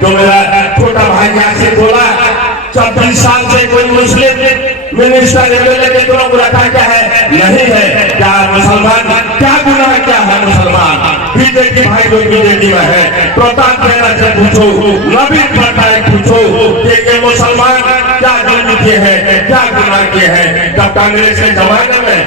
जो मेरा छोटा भाई यहाँ से बोला 24 साल से कोई मुस्लिम मिनिस्टर एमएलए के दोनों को रखा क्या है? नहीं है। क्या मुसलमान क्या गुनाह क्या है? मुसलमान बीजेपी भाई लोग बीजेपी में है। प्रताप जेना से पूछो, नवीन पटनायक पूछो कि ये मुसलमान क्या जुल्म किए हैं, क्या गुनाह किए हैं? जब कांग्रेस के जमाने में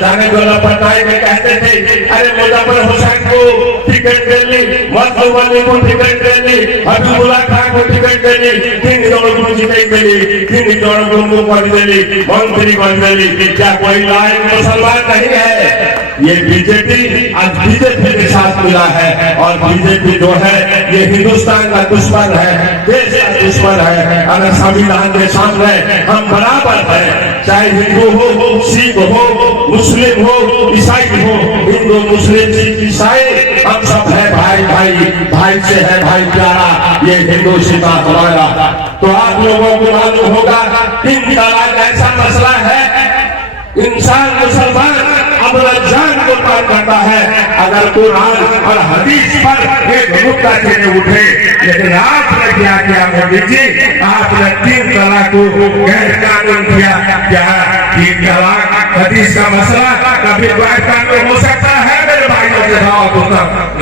जाने वाला पटनायक कहते थे अरे मुजफ्फर हुसैन को टिकट दे ली, मधुबनी को टिकट दे ली, हबीबुल्ला खान को टिकट दे ली, तीन जोड़ों को टिकट मिली, तीन जोड़ों को मुंह कर देली, मंत्री कर देली। क्या कोई लायक मुसलमान नहीं है? ये बीजेपी आज बीजेपी के साथ मिला है और बीजेपी जो है ये हिंदुस्तान का दुश्मन है, देश का दुश्मन है। अगर संविधान के सामने हम बराबर हैं, चाहे हिंदू हो, सिख हो, मुस्लिम हो, ईसाई हो, हिंदू मुस्लिम सिख ईसाई हम सब है भाई भाई, भाई से है भाई प्यारा ये हिंदू सीमा हमारा। तो आप लोगों को मालूम होगा 3 तलाक ऐसा मसला है, इंसान मुसलमान अपना जान को पार करता है अगर कुरान और हदीस पर एक मुद्दा चले उठे। लेकिन आपने क्या किया मोदी जी? आपने 3 तलाक को गैर कानून किया। क्या 3 तलाक हदीस का मसला कभी गैर कानून हो सकता है? मेरे भाइयों से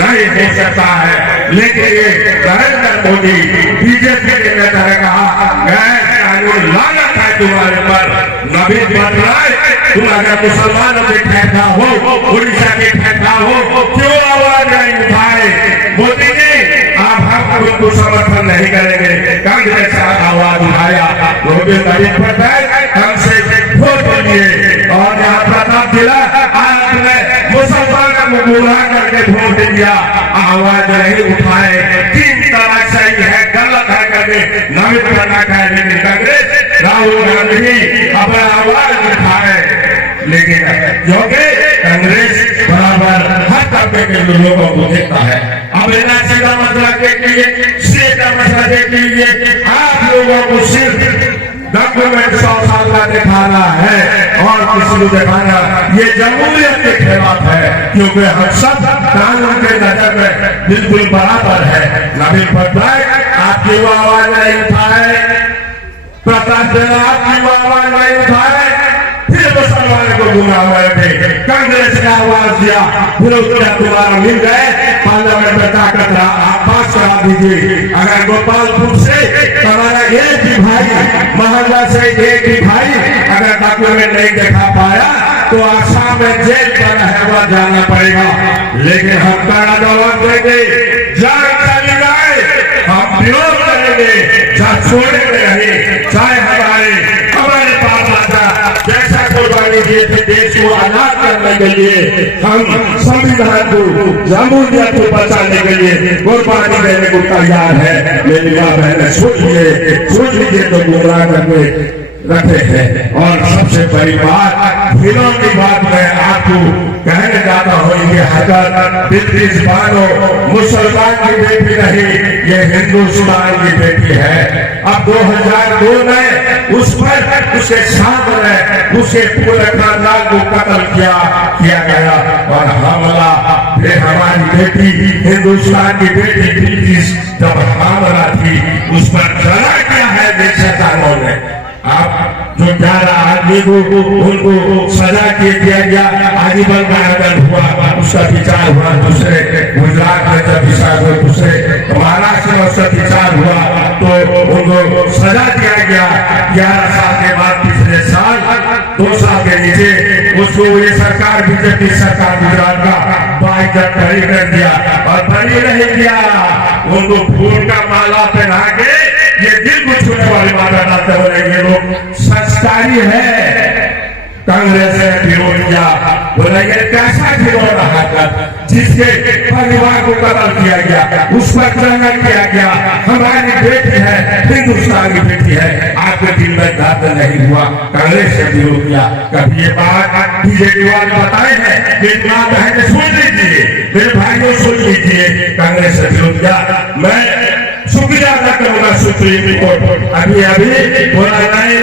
नहीं हो सकता है। लेकिन ये नरेंद्र मोदी बीजेपी के नेता ने कहा गैर कानून लानत है तुम्हारे पर। नवीन पटनायक तुम अगर मुसलमानों के ठहरा हो, उड़ीसा के ठहरा हो, क्यों आवाज नहीं उठाए? मोदी जी आप हम उनको समर्थन नहीं करेंगे। कांग्रेस का आवाज उठाया, नवीन पटनायक हमसे वोट दिए और यहाँ प्रताप जिला आपने मुसलमानों को गुमराह करके वोट दिया, आवाज नहीं उठाए। 3 तलाक सही है गलत है करके नवीन पटनायक है, लेकिन कांग्रेस राहुल गांधी अपना आवाज उठाए। लेकिन जो कि कांग्रेस बराबर हर तबके के लोगों को देखता है। अब एनआरसी का मसला देख लीजिए, सीए का मसला देख लीजिए, आप लोगों को सिर्फ डॉक्यूमेंट 100 साल का दिखाना है और किसी को दिखाना ये जमहूरियत के खिलाफ है, क्योंकि हम सब कानून के नजर में बिल्कुल बराबर है। नवीन पटनायक आपकी वो आवाज नहीं उठाए, प्रताप जेना आपकी वो आवाज नहीं उठाए, फिर मुसलमानों को गुमराह थे। कांग्रेस ने आवाज दिया, फिर उसका दोबारा मिल गए, पार्लियामेंट में ताकत आप पास करा दीजिए। अगर गोपालपुर से हमारा एक ही भाई, मोहल्ला से एक ही भाई अगर डॉक्यूमेंट नहीं दिखा पाया तो आसाम में जेल पर रहवा जाना पड़ेगा। लेकिन हम कड़ा जवाब देंगे, जान चली जाए हम विरोध करेंगे, छोड़ेंगे नहीं। चाहे हमारे पास आता जैसा कुर्बानी दिए थे देश को आजाद करने के लिए, हम संविधान को जमहूरियत को बचाने के लिए कुर्बानी देने को तैयार है। मेरी माँ बहने सोच लीजिए तो गुमराह करके रखे हैं। और सबसे बड़ी बात, फिल्म की बात मैं आपको कहने जाता हूँ, ये हजरत बिल्किस बानो मुसलमान की बेटी नहीं, ये हिंदुस्तान की बेटी है। अब 2002 में उस पर उसके सामने उसके पूरे खानदान को कत्ल किया गया और हमला फिर हमारी बेटी हिंदुस्तान की बेटी बिल्किस जब हमला थी उस पर चला क्या है देश सरकारों ने। आप जो 11 आदमी को उनको सजा दिया गया, आजीवन कारादंड हुआ, उसका विचार हुआ दूसरे गुजरात में, जब विचार हुआ दूसरे महाराष्ट्र में उसका विचार हुआ तो उनको सजा दिया गया। 11 साल के बाद पिछले साल 2 साल के नीचे उसको ये सरकार बीजेपी सरकार गुजरात का बाइकआउट बरी कर दिया और बरी नहीं किया, उनको फूल का माला पहना के ये दिल को छूने वाली बात बताते हो। ये लोग संस्कारी है। कांग्रेस ने विरोध किया, बोला ये कैसा विरोध रहा था जिसके परिवार को कत्ल किया गया, उस पर जंगल किया गया, हमारी बेटी है, हिंदुस्तान की बेटी है, आपके दिल में दर्द नहीं हुआ? कांग्रेस ने विरोध किया। कभी ये बात बीजेपी वाले बताए हैं? मेरी माँ बहन सुन लीजिए, मेरे भाइयों सुन लीजिए, कांग्रेस ने विरोध किया। मैं शुक्रिया अदा करूंगा सुप्रीम कोर्ट, अभी बोला नहीं,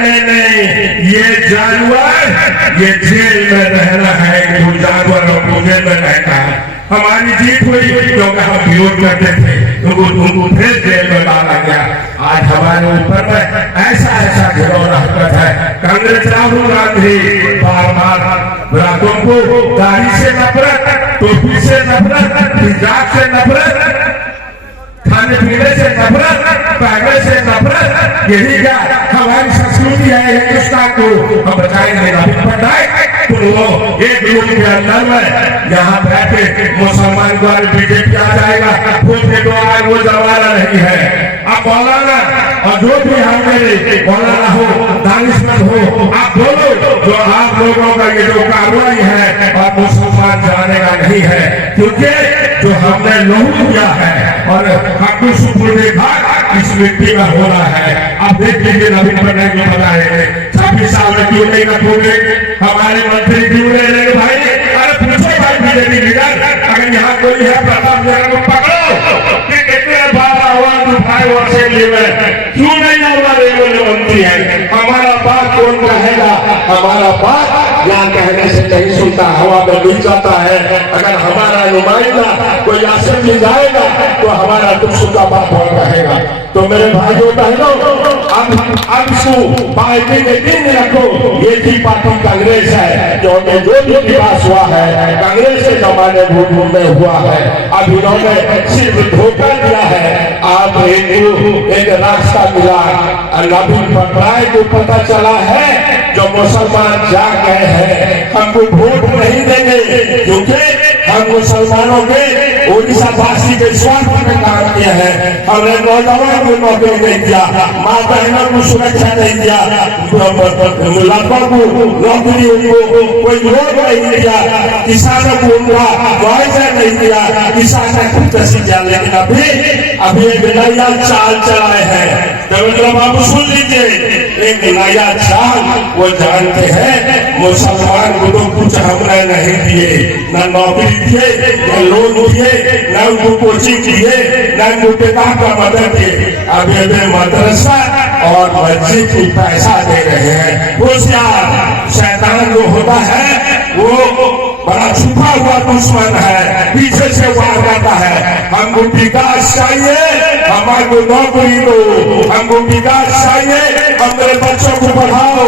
ये जानवर ये जेल में रहना है, जानवर और जेल में रहना है। हमारी जीत हुई क्योंकि हम विरोध करते थे, तुमको फिर जेल में डाला गया। आज हमारे ऊपर में ऐसा घिरौना हरकत है। कांग्रेस राहुल गांधी बार तुमको गाड़ी से नफरत, टोपी से नफरत, हिजाब से नफरत, खाने पीने से नफरत, पैसे से नफरत, यही क्या हमारी संस्कृति है हिंदुस्तान को हम बचाएंगे। नवीन पटनायक तुम लोग एक ग्रुप के अंदर में यहाँ बैठे मुसलमान द्वारा बीजेपी आ जाएगा, फूटे तो आए, वो जमाना नहीं है। आप मौलाना और जो भी हमारे मौलाना हो, दानिशमंद हो, आप बोलो जो आप लोगों का ये जो कार्रवाई है और मुसलमान जाने का नहीं है, क्योंकि जो हमने लहू किया है और हमको सुपुर्दे भाग इस मिट्टी में हो रहा है। आप देख लीजिए नवीन पटनायक को बताए 26 साल में क्यों नहीं रखोगे, हमारे मंत्री क्यों नहीं रहे भाई? अरे पूछो भाई बीजेपी लीडर, अगर यहाँ कोई है प्रताप जरा को पकड़ो कि कितने बार आवाज उठाए और असेंबली में क्यों नहीं हमारे मंत्री है? हमारा बात कौन कहेगा? हमारा बात यहाँ कहने से नहीं सुनता, हवा में मिल जाता है। अगर हमारा नुमाइंदा कोई असेंबली जाएगा तो हमारा दुख सुख का बात कौन कहेगा? तो मेरे भाइयों बहनों, अब पार्टी के दिन रखो, ये ही पार्टी कांग्रेस है। जो भी विकास हुआ है कांग्रेस के जमाने भूमि में हुआ है। अब इन्होंने सिर्फ धोखा दिया है। आप एक रास्ता मिला, नवीन पटनायक को पता चला है जो मुसलमान जा गए हैं हमको वोट नहीं देंगे, क्योंकि हम मुसलमानों के उड़ीसा वासी के स्वार्थ में काम किया है। हमने नौजवान को नौकरी नहीं दिया, माँ बहनों को सुरक्षा नहीं दिया, लड़कों को नौकरी उनको कोई रोक नहीं दिया, किसानों को उनका मुआवजा नहीं दिया, किसान ने खुदकशी किया। लेकिन अभी एक नया चाल चलाए हैं। देवेंद्र बाबू सुन लीजिए, एक नया चाल वो जानते हैं। मुसलमान को तो कुछ हमने नहीं दिए, न नौकरी दिए, न लोन दिए, न उनको कोचिंग दिए, न उनको पिता का मदद दिए। अब ये मदरसा और मस्जिद की पैसा दे रहे हैं। होशियार शैतान जो होता है वो बड़ा छुपा हुआ दुश्मन है, पीछे से वार करता है। हमको विकास चाहिए, हमारे नौकरी दो, हमको विकास चाहिए, हमारे बच्चों को पढ़ाओ,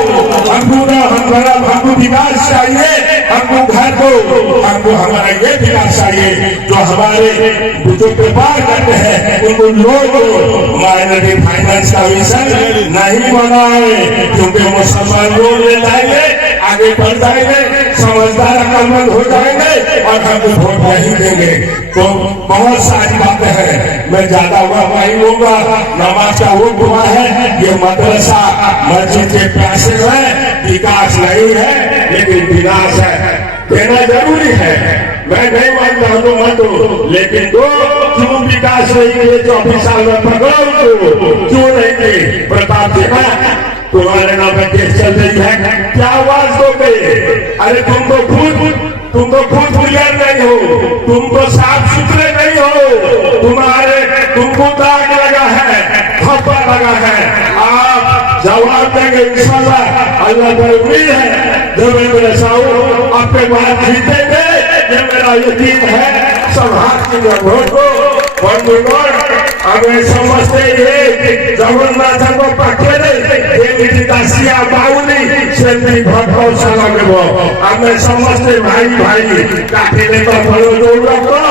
हमको विकास चाहिए, हमको घर दो, हमको हमारा ये विकास चाहिए। जो हमारे जो व्यापार करते हैं उनको लोग माइनॉरिटी फाइनेंस का विषय नहीं बनाए, क्योंकि मुसलमान लोग ले जाएंगे, आगे बढ़ जाएंगे, समझदार अकलमंद हो जाएंगे और हमको वोट नहीं देंगे। तो बहुत सारी बातें हैं, मैं ज्यादा हुआ नहीं होगा। नमाज का वो हुआ है, ये मदरसा मस्जिद के पैसे है, विकास नहीं है लेकिन विनाश है। देना जरूरी है, मैं नहीं मानता हूँ मत हो, लेकिन दो क्यों विकास नहीं किए? 24 साल में पकड़ो क्यों नहीं किए? प्रताप जी तुम्हारे नाम पे केस चल रही है, क्या आवाज दोगे? अरे तुम तो खुद क्लियर नहीं हो, तुम तो साफ सुथरे नहीं हो, तुमको दाग लगा है, धब्बा लगा है। आप जवाब देंगे इंशाल्लाह, अल्लाह पर उम्मीद है। देवेंद्र साहू आपके बात जीतेंगे, ये मेरा यकीन है। सब हाथ की वोट को बंधुगण हमें समझते ये जगन्नाथ को पाखेरे एमिति दासिया बाउली सेंती भटको समग्र हमें समझते भाई भाई काटिले तो फलो जोड़ को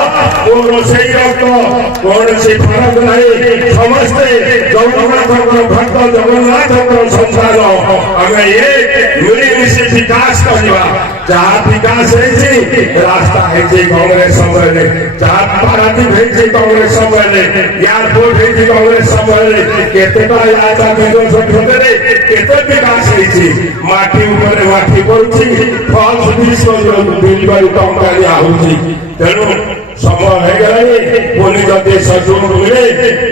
और सही को कौन से फरक नहीं समझते जगन्नाथ को भटको जगन्नाथ को संसारो हमें ये मिली से विकास करवा जहाँ विकास है रास्ता है कांग्रेस संभाले, जहाँ पार्टी भेजी कांग्रेस संभाले, एयरपोर्ट भेजी कांग्रेस संभाले, केतेटा यादा बिजनेस होते केते विकास है माटी ऊपर माटी पड़ुची फॉल्स बीच डिलीवरी कंपनी आउची। तेणु समय ହେଇଗଲାଣି ପୁଣି ଯଦି ସହଯୋଗ ମିଳେ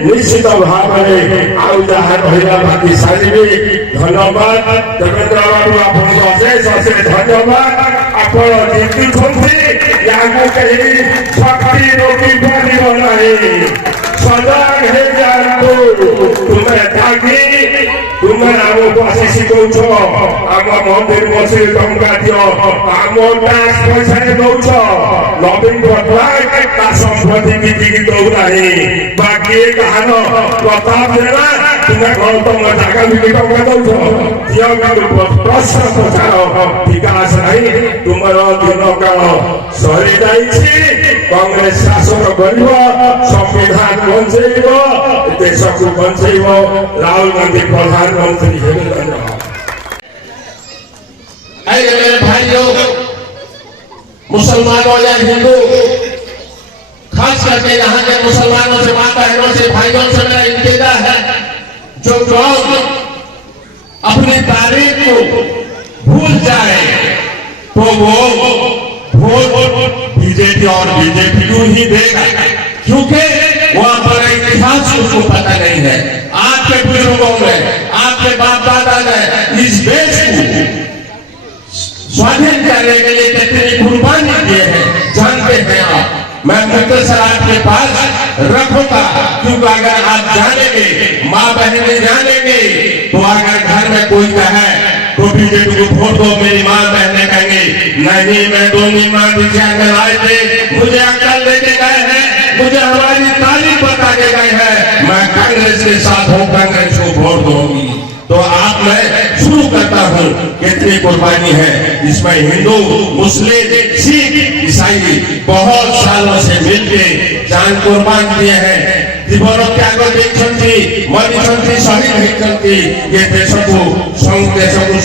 ନିଶ୍ଚିତ ଭାବରେ ଆଉ ଯାହା ରହିଲା ବାକି ସାରିବି। ଧନ୍ୟବାଦ ଦେବେନ୍ଦ୍ର ବାବୁ, ଆପଣଙ୍କୁ ଅଶେଷ ଧନ୍ୟବାଦ। ଆପଣ ଜିତୁଛନ୍ତି, ୟାକୁ କେହି ଶକ୍ତି ରୋକି ପାରିବ ନାହିଁ। ସଜାଗ ହେଇଯାଆନ୍ତୁ, ତୁମେ থাকি তুমি আমাকে আসি শিখৌছ আম মন্দির বসে টঙ্কা দিও আম ট্যাক্স পয়সা দৌছ নবীন পট্টনায়ক তা সম্পত্তি বিক্রি দৌড়াই বাকি কাহান প্রতাপ জেলা তুমি কম তম জায়গা বিক্রি টঙ্কা দৌছ ঝিও প্রশ্ন প্রচার বিকাশ নাই তোমার দিন কাল সরি যাইছি কংগ্রেস শাসন করিব সংবিধান বঞ্চাইব দেশকু বঞ্চাইব রাহুল गांधी प्रधानमंत्री हेबे मेरे भाइयों, मुसलमानों या हिंदू, खास करके यहाँ के मुसलमानों से, माँ बहनों से, भाइयों से मेरा इंतजार है जो लोग अपनी तारीख को भूल जाए तो वो वोट बीजेपी और बीजेपी को ही देगा, क्योंकि वहां पर इतिहास उसको पता नहीं है। आपके बुजुर्गों में, आपके बाप दादा ने इस देश को स्वाधीन करने के लिए कितनी कुर्बानी दिए हैं जानते हैं आप। मैं मुख्तसर आपके पास रखूंगा, क्योंकि अगर आप जानेंगे, माँ बहनें जानेंगे, तो अगर घर में कोई कहे तो बीजेपी को वोट दो, मेरी माँ बहने कहेंगे नहीं मैं दोनों माँ विचार में आए थे, मुझे अकल देके गए हैं, मुझे हमारी तारीफ बता के गए हैं, मैं कांग्रेस के साथ हूँ, कांग्रेस को वोट दूंगी। तो आप मैं शुरू करता हूँ कितनी कुर्बानी है इसमें। हिंदू, मुस्लिम, सिख, ईसाई बहुत सालों से मिलके जान कुर्बान किए हैं। जीवन त्याग देखते मरीचंती, शहीद होती, ये देश को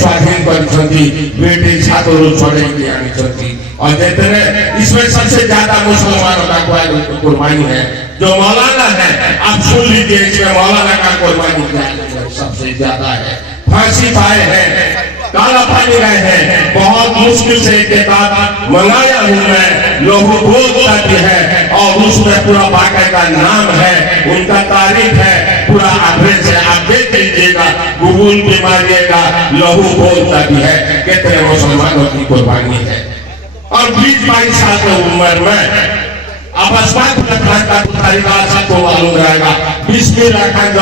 स्वाधीन करती, ब्रिटिश छात्रों छोड़े आनी। और जितने इसमें सबसे ज्यादा मुसलमानों का कुर्बानी है जो मौलाना है, आप सुन लीजिए, इसमें मौलाना का कुर्बानी क्या सबसे ज्यादा है। फांसी पाए हैं, काला पानी गए हैं, बहुत मुश्किल से किताब मंगाया हूं मैं, लोगों को भी है और उसमें पूरा बाकायदा नाम है, उनका तारीख है, पूरा एड्रेस है, आप देख लीजिएगा, गूगल पे मारिएगा, लहू बोलता भी है कितने मुसलमानों की कुर्बानी है। और 20-22 साल की उम्र में अकस्मात घटना का सबको मालूम रहेगा। बिस्मिल्लाह खान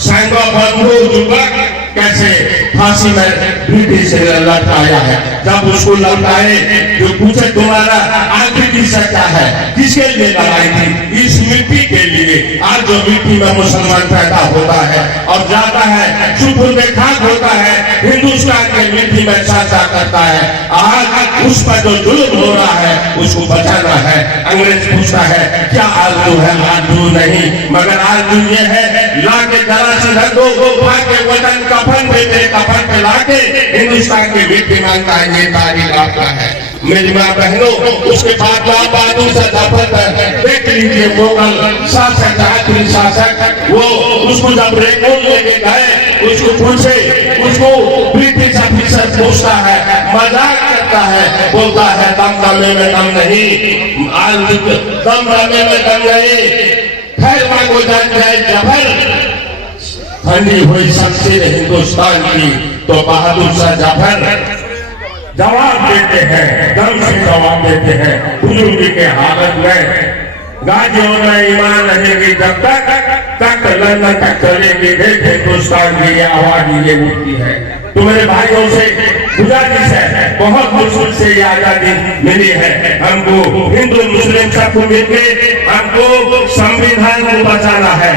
संग बंधु युवक कैसे फांसी में ब्रिटिश से लटकाया है। जब उसको लटकाए जो पूछे तुम्हारा आखिरी किस्सा क्या है, किसके लिए लड़ाई थी? इस मिट्टी के लिए। आज जो मिट्टी में मुसलमान पैदा होता है और जाता है, शुक्र में खाक होता है, हिंदुस्तान के मिट्टी में साझा करता है, आज उस पर जो जुल्म हो रहा है उसको बचाना है। अंग्रेज पूछता है क्या आरज़ू है? आरज़ू नहीं, मगर आरज़ू ये है लाके जरा सी रख दो, के वतन कफन पे, तेरे कफन पे लाके हिंदुस्तान की मिट्टी मांगता है, ये तारीख आपका है। मेरी माँ बहनों, उसके बाद लाल बहादुर से दफन देख लीजिए, मुगल शासक, आखिरी शासक, वो उसको जब रेगुल लेके गए, उसको पूछे, उसको ब्रिटिश ऑफिसर पूछता है, मजाक करता है, बोलता है दम दमे में दम नहीं, दम दमे में दम नहीं, खैर माँ को जान जाए जफर ठंडी हुई शमशीर हिंदुस्तान की, तो बहादुर शाह जफर जवाब देते हैं, दम से जवाब देते हैं, बुजुर्गी के हालत में गाजियों में ईमान रहेगी जब तक लंदन तक चलेगी, देख हिंदुस्तान की ये आवाज ये उठती है। तो मेरे भाइयों से गुजारिश है, बहुत मुश्किल से ये आजादी मिली है हमको, हिंदू मुस्लिम सबको मिलकर हमको संविधान को बचाना है।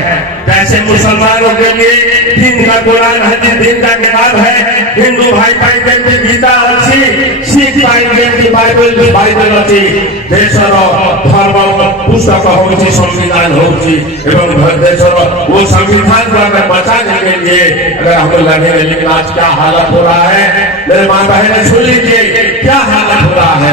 जैसे मुसलमानों के लिए दिन का कुरान हदीस, दिन का किताब है, हिंदू भाई पाइबें गीता अच्छी, सिख पाइबें बाइबल अच्छी, देशर धर्म पुस्तक होगी, संविधान होगी, एवं देशर वो संविधान को अगर बचाने के लिए अगर हम लगेंगे। लेकिन आज क्या हालत हो रहा है मेरे माँ बहनें, सुन लीजिए क्या हालत हो रहा है।